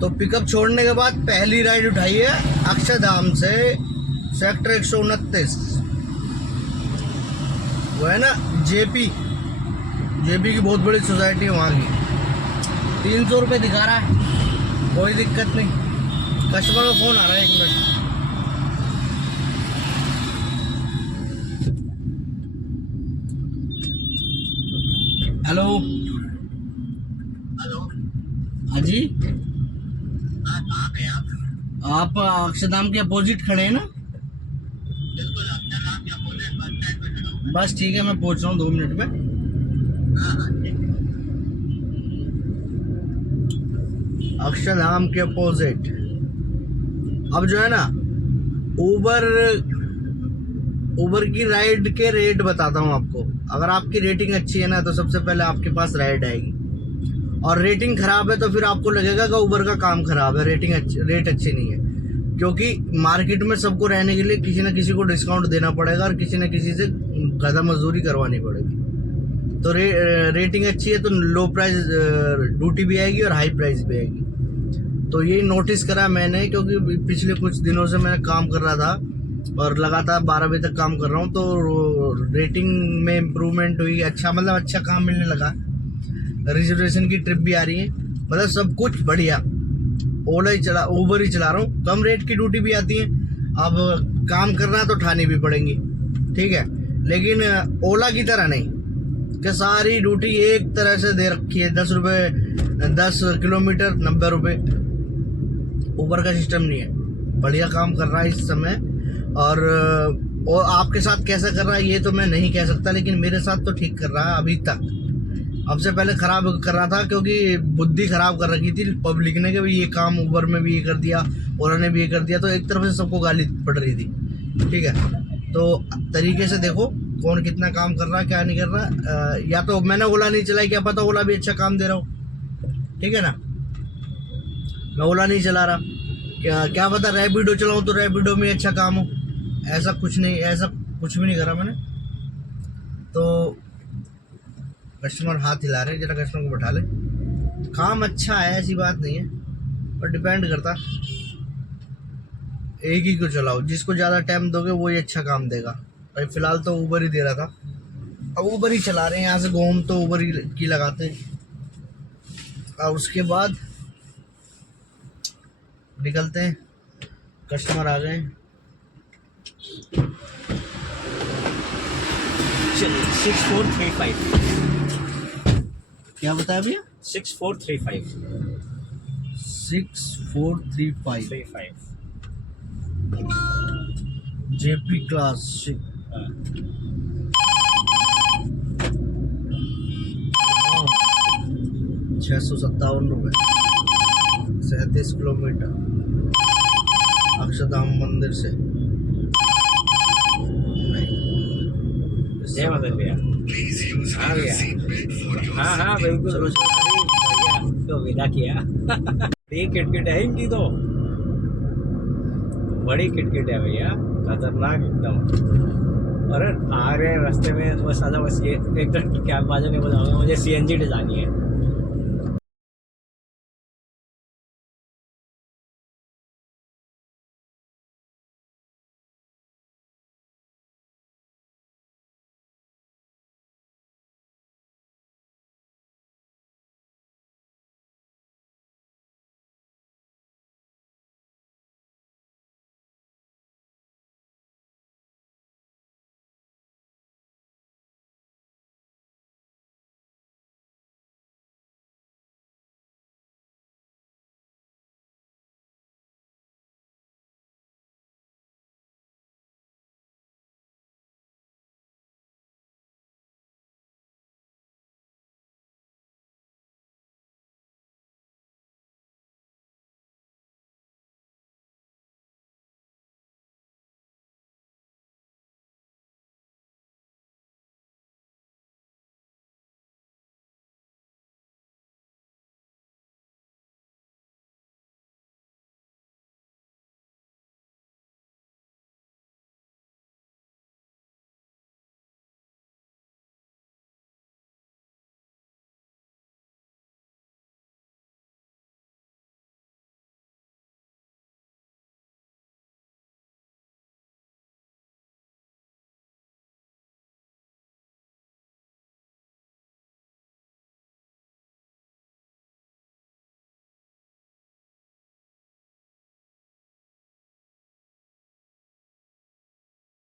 तो पिकअप छोड़ने के बाद पहली राइड उठाई है अक्षरधाम से सेक्टर 129, वो है ना जेपी जेपी की बहुत बड़ी सोसाइटी है वहाँ की। 300 रुपये दिखा रहा है, कोई दिक्कत नहीं। कस्टमर का फ़ोन आ रहा है, 1 मिनट। हेलो। हेलो। हाँ जी, हाँ, कहाँ पे आप? आप अक्षरधाम के अपोजिट खड़े हैं ना? बिल्कुल, अपना नाम क्या बोल रहे हैं? बस स्टैंड पे खड़ा हूँ मैं। बस ठीक है, मैं पहुंच रहा हूँ 2 मिनट में। हाँ हाँ, ठीक है। अक्षरधाम के अपोजिट। अब जो है ना, उबर उबर की राइड के रेट बताता हूँ आपको। अगर आपकी रेटिंग अच्छी है ना, तो सबसे पहले आपके पास राइड आएगी। और रेटिंग खराब है तो फिर आपको लगेगा कि उबर का काम खराब है, रेट अच्छी नहीं है। क्योंकि मार्केट में सबको रहने के लिए किसी न किसी को डिस्काउंट देना पड़ेगा और किसी न किसी से ज़्यादा मजदूरी करवानी पड़ेगी। तो रेटिंग अच्छी है तो लो प्राइस ड्यूटी भी आएगी और हाई प्राइस भी आएगी। तो ये नोटिस करा मैंने, क्योंकि पिछले कुछ दिनों से मैं काम कर रहा था और लगातार 12 बजे तक काम कर रहा हूँ, तो रेटिंग में इम्प्रूवमेंट हुई। अच्छा, मतलब अच्छा काम मिलने लगा। रिजर्वेशन की ट्रिप भी आ रही है, मतलब सब कुछ बढ़िया। उबर ही चला रहा हूँ, कम रेट की ड्यूटी भी आती है। अब काम करना है तो उठानी भी पड़ेंगी, ठीक है। लेकिन ओला की तरह नहीं कि सारी ड्यूटी एक तरह से दे रखी है। 10 रुपये 10 किलोमीटर 90 रुपये। उबर का सिस्टम नहीं है, बढ़िया काम कर रहा है इस समय। और आपके साथ कैसा कर रहा है ये तो मैं नहीं कह सकता, लेकिन मेरे साथ तो ठीक कर रहा है अभी तक। अब से पहले खराब कर रहा था, क्योंकि बुद्धि खराब कर रखी थी पब्लिक ने कि भाई ये काम उबर में भी ये कर दिया, ओला ने भी ये कर दिया, तो एक तरफ से सबको गाली पड़ रही थी, ठीक है। तो तरीके से देखो कौन कितना काम कर रहा है, क्या नहीं कर रहा। या तो मैंने ओला नहीं चलाई, क्या पता ओला भी अच्छा काम दे रहा हो, ठीक है ना। मैं ओला नहीं चला रहा, क्या पता रैपिडो चलाऊं तो रैपिडो में अच्छा काम हो। ऐसा कुछ नहीं, ऐसा कुछ भी नहीं करा मैंने। तो कस्टमर हाथ हिला रहे हैं, जरा कस्टमर को बैठा ले। काम अच्छा है, ऐसी बात नहीं है, पर डिपेंड करता। एक ही को चलाओ, जिसको ज़्यादा टाइम दोगे वो ही अच्छा काम देगा। भाई फिलहाल तो ऊबर ही दे रहा था, अब ऊबर ही चला रहे हैं। यहाँ से गोम तो ऊबर ही की लगाते हैं, और उसके बाद निकलते हैं। कस्टमर आ गए। चलिए 6435 क्या बताया भैया? 6435 6435 35 जेपी क्लास 657 रुपये, 37 किलोमीटर अक्षरधाम मंदिर से। जय माता दी भैया। हाँ भैया, हाँ हाँ बिल्कुल। चलो चलो। अरे भैया तो विदा किया। ये किटकिट है इनकी तो, बड़ी किटकिट है भैया, खतरनाक एकदम। अरे आ रहे हैं रास्ते में, बस आधा बस ये एक तो कैब वाले ने बोला मुझे सीएनजी डिजानी है।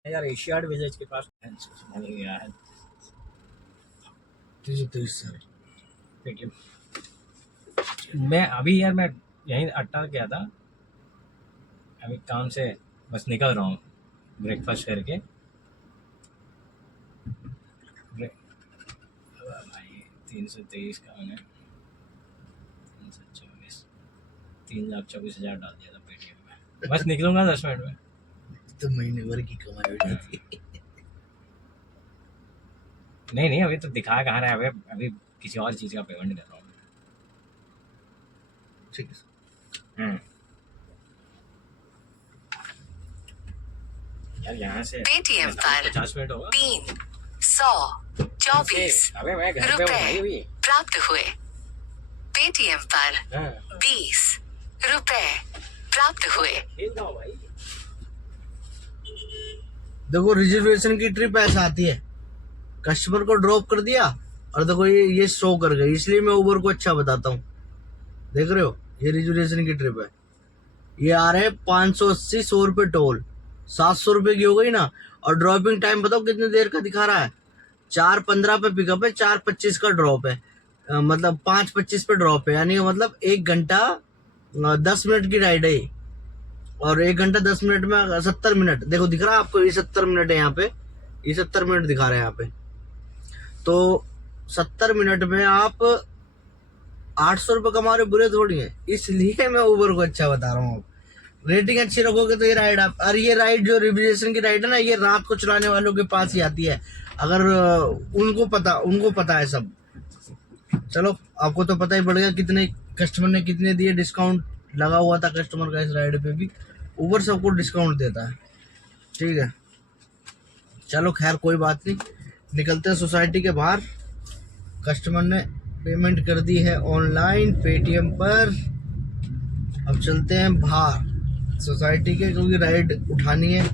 यार एशियाड विलेज के पास नहीं गया है 323 सर। पेटीएम। मैं अभी यार मैं यहीं अट्टा गया था, अभी काम से बस निकल रहा हूँ ब्रेकफास्ट करके। भाई 323 का मैंने 324 3,24,000 डाल दिया था पेटीएम में। बस निकलूंगा 10 मिनट में। तो महीने भर की कमाई हो जाती है। नहीं अभी तो दिखा कहाँ रहा है, अभी किसी और चीज़ का पेमेंट कर रहा हूँ। ठीक है सर। यार यहाँ से पेटीएम पर 50 मिनट होगा। 324 अबे मैं घर पे हूँ भाई अभी। प्राप्त हुए। पेटीएम पर हाँ 20 रुपए प्राप्त हुए। खेल रहा हूँ भाई। देखो रिजर्वेशन की ट्रिप ऐसा आती है, कस्टमर को ड्रॉप कर दिया और देखो ये शो कर गई, इसलिए मैं उबर को अच्छा बताता हूँ। देख रहे हो ये रिजर्वेशन की ट्रिप है, ये आ रहे हैं 580 100 रुपये टोल, 700 रुपये की हो गई ना। और ड्रॉपिंग टाइम बताओ कितनी देर का दिखा रहा है, 4:15 पे पिकअप है, 4:25 का ड्रॉप है, मतलब 5:25 पे ड्रॉप है, यानी मतलब 1 घंटा 10 मिनट की राइड है। और 1 घंटा 10 मिनट में 70 मिनट, देखो दिख रहा है आपको, ये 70 मिनट है यहाँ पे, ये 70 मिनट दिखा रहे हैं यहाँ पे। तो 70 मिनट में आप 800 रुपये कमा रहे, बुरे थोड़ी है, इसलिए मैं उबर को अच्छा बता रहा हूँ। रेटिंग अच्छी रखोगे तो ये राइड आप, और ये राइड जो रिजर्वेशन की राइड है ना, ये रात को चलाने वालों के पास ही आती है, अगर उनको पता है सब। चलो आपको तो पता ही पड़ गया कितने कस्टमर ने कितने दिए, डिस्काउंट लगा हुआ था कस्टमर का इस राइड पे भी, उबर सबको डिस्काउंट देता है। ठीक है चलो खैर कोई बात नहीं, निकलते हैं सोसाइटी के बाहर। कस्टमर ने पेमेंट कर दी है ऑनलाइन पेटीएम पर, अब चलते हैं बाहर सोसाइटी के, क्योंकि राइड उठानी है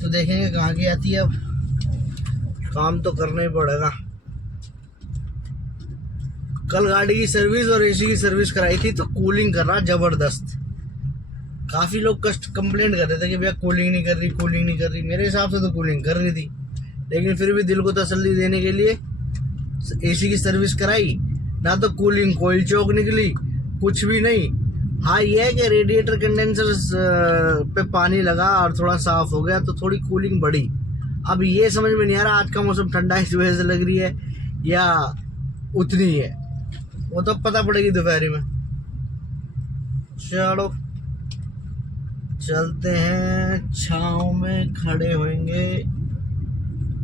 तो देखेंगे कहाँ की आती है। अब काम तो करना ही पड़ेगा। कल गाड़ी की सर्विस और एसी की सर्विस कराई थी तो कूलिंग कर रहा जबरदस्त। काफी लोग कंप्लेंट कर रहे थे कि भैया कूलिंग नहीं कर रही। मेरे हिसाब से तो कूलिंग कर रही थी, लेकिन फिर भी दिल को तसल्ली देने के लिए एसी की सर्विस कराई ना, तो कूलिंग कोई चौक निकली, कुछ भी नहीं। हाँ ये है कि रेडिएटर कंडेंसर पे पानी लगा और थोड़ा साफ हो गया तो थोड़ी कूलिंग बढ़ी। अब ये समझ में नहीं आ रहा आज का मौसम ठंडा इस वजह से लग रही है या उतनी है, वो तो पता पड़ेगी दोपहरी में। चलो चलते हैं, छाँव में खड़े होंगे।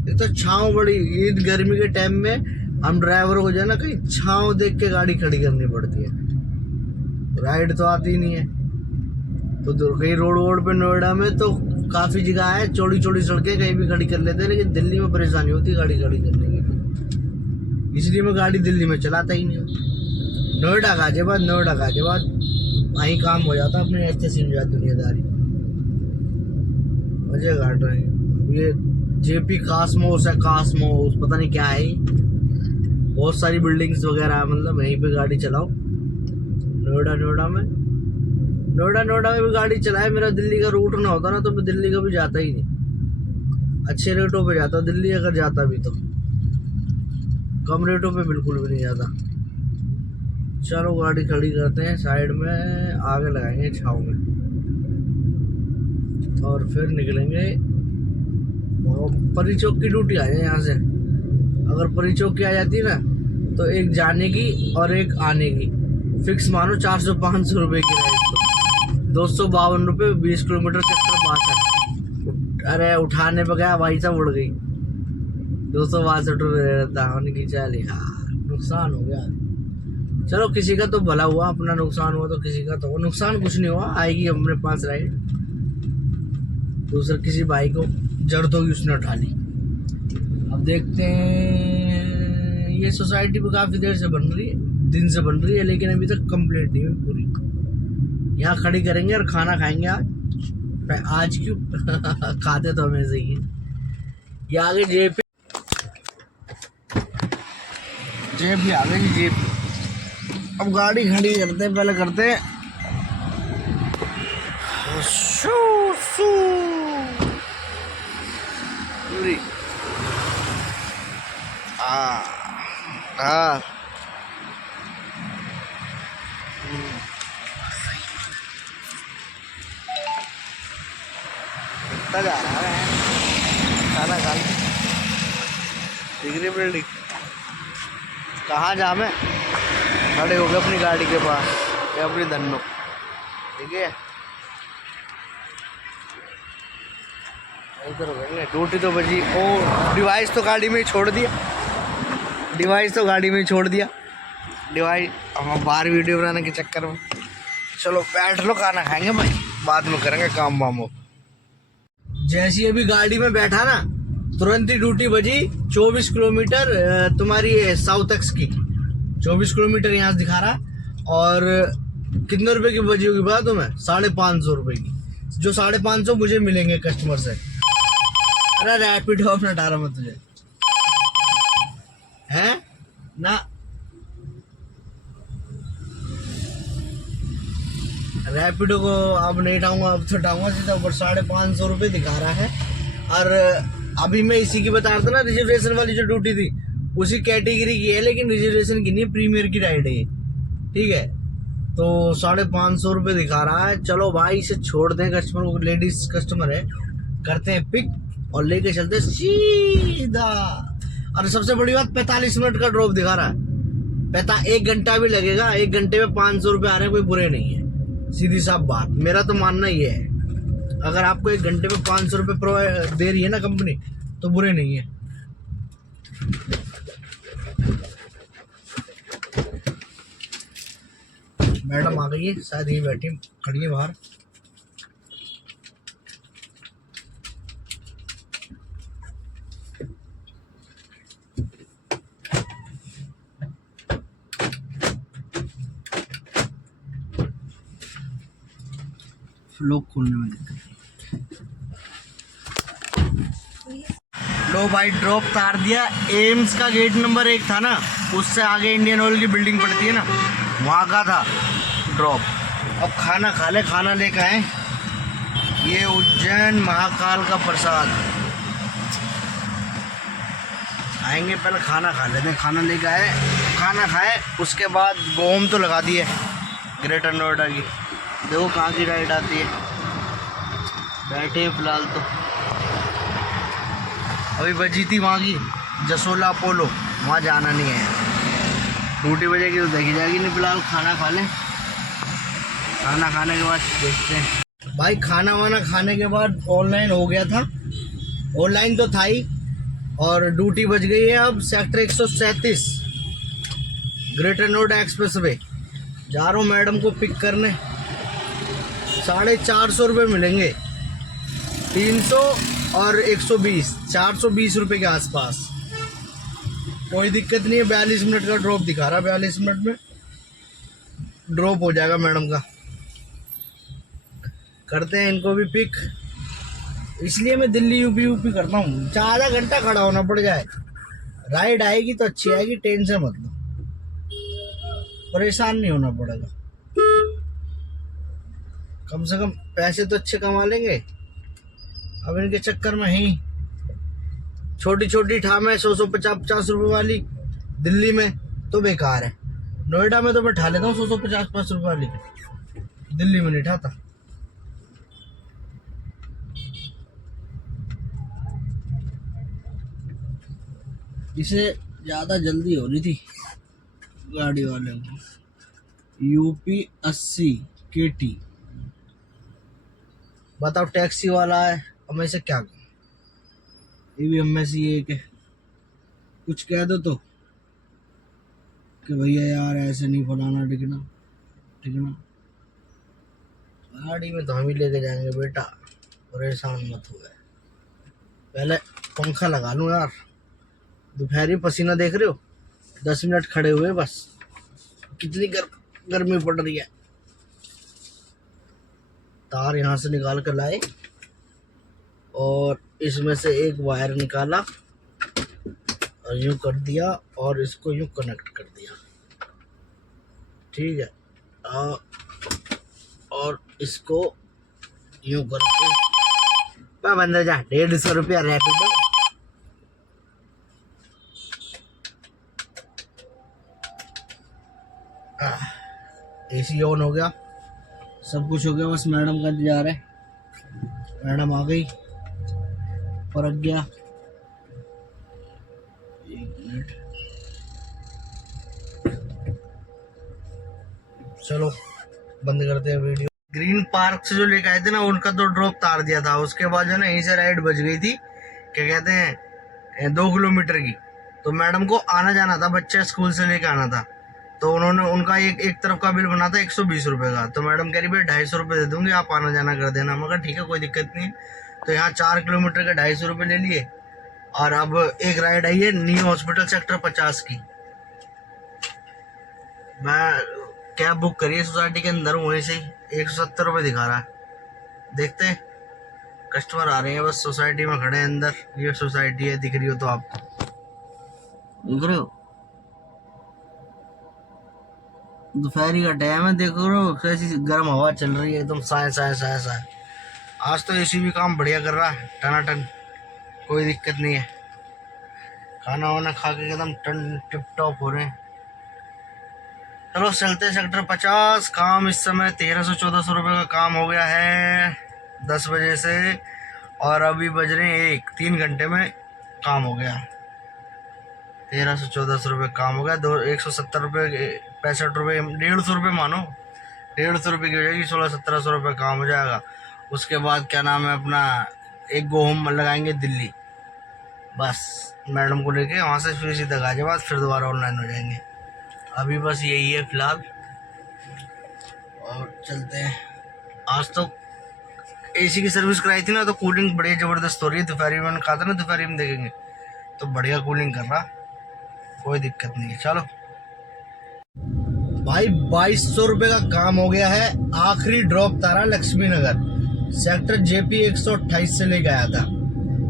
एक तो छाँव बड़ी, ईद गर्मी के टाइम में हम ड्राइवर को जो है ना कहीं छाँव देख के गाड़ी खड़ी करनी पड़ती है, राइड तो आती नहीं है। तो कहीं रोड पे नोएडा में तो काफी जगह है, चौड़ी सड़कें, कहीं भी खड़ी कर लेते हैं, लेकिन दिल्ली में परेशानी होती गाड़ी खड़ी करने की, इसलिए मैं गाड़ी दिल्ली में चलाता ही नहीं हूँ। नोएडा गाजियाबाद वहीं काम हो जाता, अपने ऐसे सीन जाती दुनियादारी मजे काट रहे हैं। ये जेपी कास्मोस है, कास्मोस पता नहीं क्या है, बहुत सारी बिल्डिंग्स वगैरह, मतलब यहीं पे गाड़ी चलाओ। नोएडा में भी गाड़ी चलाए, मेरा दिल्ली का रूट ना होता ना तो मैं दिल्ली का भी जाता ही नहीं। अच्छे रेटों पे जाता दिल्ली, अगर जाता भी तो कम रेटों पे बिल्कुल भी नहीं जाता। चलो गाड़ी खड़ी करते हैं साइड में, आगे लगाएंगे छाँव में और फिर निकलेंगे। परी चौक की ड्यूटी आ जाए यहाँ से, अगर परी चौक की आ जाती है ना तो एक जाने की और एक आने की फिक्स मानो 400-500 रुपये की राइड, 252 रुपये 20 किलोमीटर चक्कर 62। अरे उठाने पे गया भाई साहब, उड़ गई 262 रुपये रहता उनकी। चल यार नुकसान हो गया। चलो किसी का तो भला हुआ, अपना नुकसान हुआ तो किसी का तो नुकसान कुछ नहीं हुआ, आएगी अपने पास राइड। दूसरे किसी भाई को जरूरत होगी उसने उठा ली। अब देखते हैं, ये सोसाइटी भी काफी देर से बन रही है, दिन से बन रही है, लेकिन अभी तक कंप्लीट नहीं हुई पूरी। यहाँ खड़ी करेंगे और खाना खाएंगे आज क्यों खाते तो हमें सही है। ये आगे जेपी आ गई जेपी। अब गाड़ी खड़ी करते हैं, पहले करते हैं पूरी। हाँ हाँ कितना जा रहा है खाना खा ले। डिग्री बिल्डिंग कहाँ जा मैं खड़े हो गए अपनी गाड़ी के पास या अपनी धन्नो। ठीक है इधर हो गए ड्यूटी तो बजी। ओ डिवाइस तो गाड़ी में ही छोड़ दिया। डिवाइस हम बाहर वीडियो बनाने के चक्कर में। चलो बैठ लो खाना खाएंगे भाई बाद में करेंगे काम वाम। जैसी अभी गाड़ी में बैठा ना तुरंत ही ड्यूटी बजी 24 किलोमीटर तुम्हारी साउथ एक्स की 24 किलोमीटर यहाँ से दिखा रहा। और कितने रुपए की बजी होगी बता तुम्हें 550 रुपए की जो 550 मुझे मिलेंगे कस्टमर से। अरे रैपिडो अपना डारा मत तुझे है ना। रैपिडो को अब नहीं उठाऊंगा अब तो उठाऊंगा सीधा ऊपर 550 रुपये दिखा रहा है। और अभी मैं इसी की बता रहा था ना रिजर्वेशन वाली जो ड्यूटी थी उसी कैटेगरी की है लेकिन रिजर्वेशन की नहीं प्रीमियर की राइड है। ठीक है तो 550 रुपये दिखा रहा है। चलो भाई इसे छोड़ दें कस्टमर को लेडीज कस्टमर है करते हैं पिक और लेके चलते सीधा। और सबसे बड़ी बात 45 मिनट का ड्रॉप दिखा रहा है। 1 घंटा भी लगेगा 1 घंटे में 500 रुपये आ रहे हैं कोई बुरे नहीं है। सीधी साफ बात मेरा तो मानना ये है अगर आपको 1 घंटे में 500 रुपये प्रोवाइड दे रही है ना कंपनी तो बुरे नहीं है। मैडम आ गई है शायद यही बैठी खड़ी है बाहर। लोग खोलने में दिक्कत। लो भाई ड्रॉप तार दिया। एम्स का गेट नंबर 1 था ना उससे आगे इंडियन ऑयल की बिल्डिंग पड़ती है ना वहाँ का था ड्रॉप। अब खाना खा ले खाना लेकर आए ये उज्जैन महाकाल का प्रसाद। आएंगे पहले खाना खा लेते हैं। खाना लेकर आए खाना खाए उसके बाद गोम तो लगा दिए ग्रेटर नोएडा की। देखो कहाँ की राइड आती है। बैठे फिलहाल तो अभी बजी थी वहाँ की जसोला अपोलो वहाँ जाना नहीं है। ड्यूटी बजेगी तो देखी जाएगी। नहीं फिलहाल खाना खा लें। खाना खाने के बाद देखते हैं भाई। खाना वाना खाने के बाद ऑनलाइन हो गया था। ऑनलाइन तो था ही और ड्यूटी बज गई है अब sector 137 greater Noida express way. जा रहा हूँ मैडम को पिक करने। 450 रुपये मिलेंगे 300 और 120 420 रुपये के आसपास। कोई दिक्कत नहीं है। 42 मिनट का ड्रॉप दिखा रहा। 42 मिनट में ड्रॉप हो जाएगा मैडम का। करते हैं इनको भी पिक। इसलिए मैं दिल्ली यूपी करता हूँ। आधा घंटा खड़ा होना पड़ जाए राइड आएगी तो अच्छी आएगी। टेंशन मत लो परेशान नहीं होना पड़ेगा। कम से कम पैसे तो अच्छे कमा लेंगे। अब इनके चक्कर में ही छोटी छोटी ठाम है 100-150 रुपये वाली दिल्ली में तो बेकार है। नोएडा में तो मैं ठा लेता हूँ 100-150 रुपये वाली। दिल्ली में नहीं ठाता। इसे ज़्यादा जल्दी हो रही थी गाड़ी वाले को। UP 80 KT बताओ टैक्सी वाला है। अब मैं इसे क्या कहूँ। ये भी MSC एक है। कुछ कह दो तो कि भैया यार ऐसे नहीं फलाना टिकना गाड़ी में तो हम ही लेके जाएंगे बेटा परेशान मत हो गए। पहले पंखा लगा लूँ यार। दोपहरी पसीना देख रहे हो 10 मिनट खड़े हुए बस कितनी गर्मी पड़ रही है। तार यहाँ से निकाल कर लाए और इसमें से एक वायर निकाला और यूँ कर दिया और इसको यूँ कनेक्ट कर दिया। ठीक है और इसको यूँ करके बंद हो जा। 150 रुपया रैपिडो एसी ऑन हो गया, सब कुछ हो गया, बस मैडम का इंतजार है। मैडम आ गई, प्रज्ञा, एक मिनट, चलो बंद करते हैं वीडियो। ग्रीन पार्क से जो लेके आए थे ना, उनका तो ड्रॉप तार दिया था। उसके बाद जो ना यहीं से राइड बच गई थी, क्या कहते हैं, 2 किलोमीटर की। तो मैडम को आना जाना था, बच्चे स्कूल से लेके आना था। तो उन्होंने उनका एक तरफ का बिल बना था 120 रुपये का। तो मैडम कह रही भाई 250 रुपये दे दूंगी, आप आना जाना कर देना। मगर ठीक है, कोई दिक्कत नहीं है। तो यहाँ 4 किलोमीटर के 250 रुपये ले लिए। और अब एक राइड आई है न्यू हॉस्पिटल सेक्टर 50 की। मैं कैब बुक करी है सोसाइटी के अंदर, वहीं से 170 रुपये दिखा रहा है। देखते हैं, कस्टमर आ रहे हैं, बस सोसाइटी में खड़े हैं अंदर। ये सोसाइटी है, दिख रही हो तो आपको, देख रहे हो, दोपहरी का टाइम है, देख रहे हो कैसी गर्म हवा चल रही है, एकदम साए साए साए साए। आज तो एसी भी काम बढ़िया कर रहा है, टनाटन, कोई दिक्कत नहीं है। खाना वाना खा के एकदम टन टिप टॉप हो रहे हैं। चलो चलते सेक्टर 50। काम इस समय 1300-1400 रुपये का काम हो गया है 10 बजे से, और अभी बज रहे हैं 3 घंटे में काम हो गया। 1300-1400 रुपये काम हो गया। 170 रुपये, 65 रुपये, 150 रुपये मानो, 150 रुपये की हो जाएगी, 1600-1700 रुपये काम हो जाएगा। उसके बाद क्या नाम है अपना, एक गो होम लगाएंगे दिल्ली, बस मैडम को लेके वहाँ से फिर सीधा गाजियाबाद, फिर दोबारा ऑनलाइन हो जाएंगे। अभी बस यही है फिलहाल, और चलते हैं। आज तो एसी की सर्विस कराई थी ना, तो कूलिंग बढ़िया ज़बरदस्त हो रही है। दोपहरी में कहा था ना, दोपहरी में देखेंगे, तो बढ़िया कूलिंग कर रहा, कोई दिक्कत नहीं है। चलो भाई, 2200 रुपये का काम हो गया है। आखिरी ड्रॉप तारा लक्ष्मी नगर सेक्टर JP 128 से लेके आया था,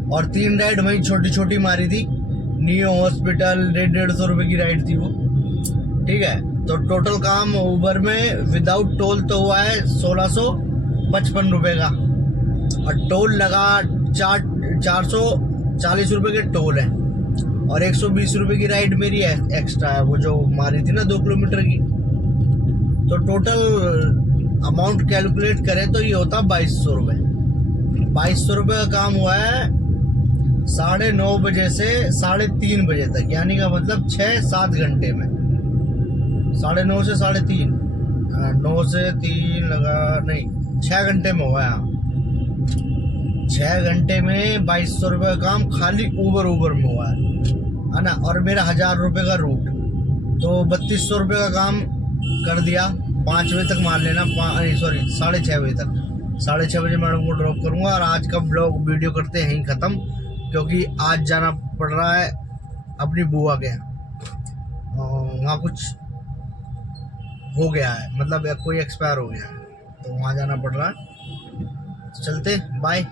और 3 राइड वही छोटी छोटी मारी थी। न्यू हॉस्पिटल 150 रुपये की राइड थी वो, ठीक है। तो टोटल काम उबर में विदाउट टोल तो हुआ है 1655 रुपये का, और टोल लगा 440 रुपये के टोल है, और 120 रुपये की राइड मेरी एक्स्ट्रा है, वो जो मारी थी ना 2 किलोमीटर की। तो टोटल अमाउंट कैलकुलेट करें तो ये होता 2200 रुपये। 2200 रुपये का काम हुआ है 9:30 बजे से 3:30 बजे तक, यानी का मतलब 6-7 घंटे में। 9:30 से 3:30, 9 से 3 लगा, नहीं 6 घंटे में हुआ है। 6 घंटे में 2200 रुपये का काम खाली उबर में हुआ है ना। और मेरा 1000 रुपये का रूट, तो 3200 रुपये का काम कर दिया। 5 बजे तक मान लेना, 6:30 बजे तक। 6:30 बजे मैडम को ड्रॉप करूँगा। और आज का ब्लॉग वीडियो करते हैं यहीं ख़त्म, क्योंकि आज जाना पड़ रहा है अपनी बुआ के यहाँ, वहाँ कुछ हो गया है, मतलब कोई एक्सपायर हो गया है, तो वहाँ जाना पड़ रहा है। चलते, बाय।